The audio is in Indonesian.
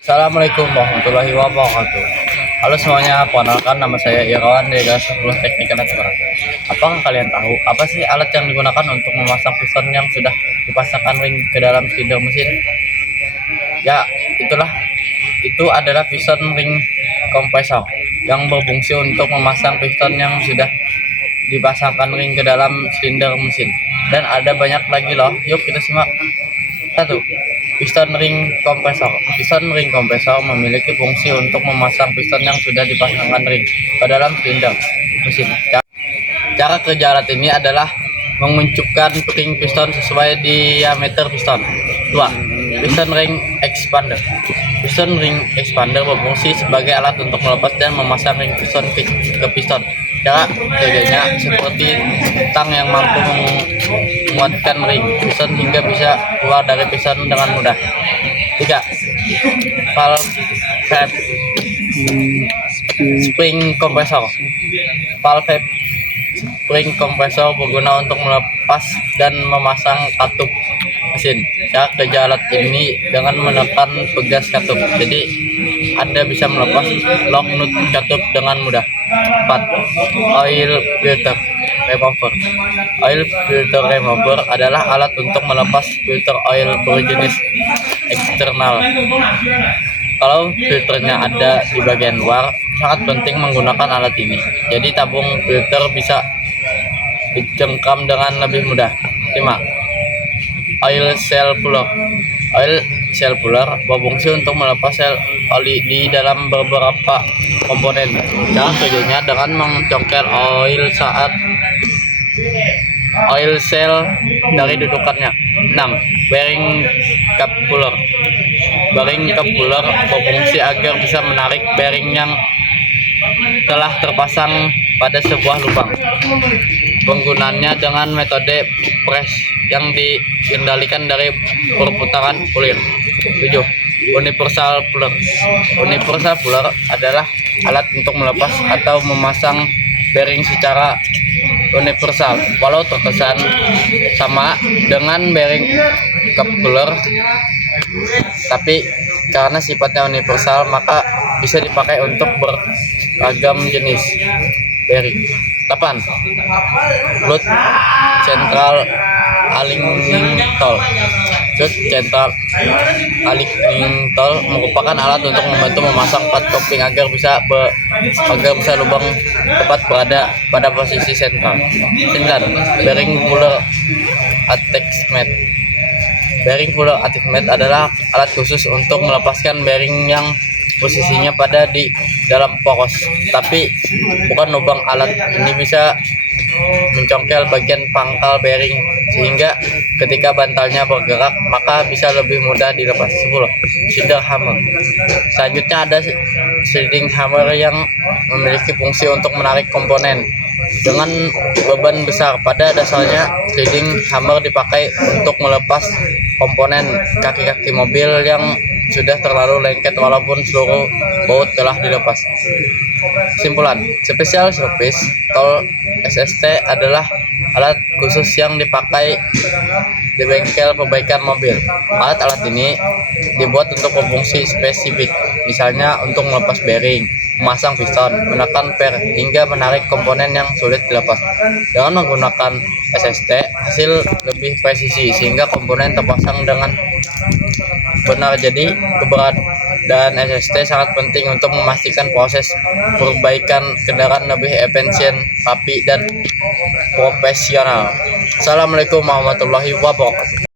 Assalamualaikum warahmatullahi wabarakatuh. Halo semuanya, perkenalkan nama saya Irawan dari kelas 10 Teknik Elektronik. Apakah kalian tahu apa sih alat yang digunakan untuk memasang piston yang sudah dipasangkan ring ke dalam silinder mesin? Ya, itu adalah piston ring kompresor yang berfungsi untuk memasang piston yang sudah dipasangkan ring ke dalam silinder mesin. Dan ada banyak lagi loh. Yuk kita simak. 1. Piston ring kompresor. Piston ring kompresor memiliki fungsi untuk memasang piston yang sudah dipasangkan ring ke dalam silinder mesin. Cara kerja alat ini adalah menguncupkan ring piston sesuai diameter piston. 2. Piston ring expander. Piston ring expander berfungsi sebagai alat untuk melepas dan memasang ring piston ke piston. Cara kerjanya seperti tang yang mampu menguatkan ring piston hingga bisa keluar dari piston dengan mudah. 3. Valve spring kompresor. Valve spring kompresor berguna untuk melepas dan memasang katup mesin. Cara kerja alat ini dengan menekan pegas katup, jadi Anda bisa melepas lock nut katup dengan mudah. 4. Oil filter remover. Oil filter remover adalah alat untuk melepas filter oil berjenis eksternal. Kalau filternya ada di bagian luar, sangat penting menggunakan alat ini. Jadi tabung filter bisa dicengkram dengan lebih mudah. 5. Oil cell puller. Oil cell puller berfungsi untuk melepas sel oli di dalam beberapa komponen. Cara kerjanya dengan mencongkel oil saat oil cell dari dudukannya. 6. Bearing cap puller. Bearing cap puller berfungsi agar bisa menarik bearing yang telah terpasang pada sebuah lubang. Penggunaannya dengan metode press yang dikendalikan dari perputaran pulir. 7. Universal puller. Universal puller adalah alat untuk melepas atau memasang bearing secara universal, walau terkesan sama dengan bearing cap puller, tapi karena sifatnya universal maka bisa dipakai untuk beragam jenis bearing. 8. Fluid central aligning tool. Fluid central aligning tool merupakan alat untuk membantu memasang pad kopling agar bisa lubang tepat berada pada posisi sentral. 9. Bearing puller attachment. Bearing puller attachment adalah alat khusus untuk melepaskan bearing yang posisinya pada di dalam poros, tapi bukan lubang. Alat ini bisa mencongkel bagian pangkal bearing sehingga ketika bantalnya bergerak maka bisa lebih mudah dilepas. 10. Sliding hammer. Selanjutnya ada sliding hammer yang memiliki fungsi untuk menarik komponen dengan beban besar. Pada dasarnya sliding hammer dipakai untuk melepas komponen kaki-kaki mobil yang sudah terlalu lengket walaupun seluruh baut telah dilepas. Kesimpulan, special service tool SST adalah alat khusus yang dipakai di bengkel perbaikan mobil. Alat-alat ini dibuat untuk berfungsi spesifik, misalnya untuk melepas bearing, memasang piston, menekan per, hingga menarik komponen yang sulit dilepas. Dengan menggunakan SST, hasil lebih presisi sehingga komponen terpasang dengan benar. Jadi keberadaan SST sangat penting untuk memastikan proses perbaikan kendaraan lebih efisien, rapi, dan profesional. Assalamualaikum warahmatullahi wabarakatuh.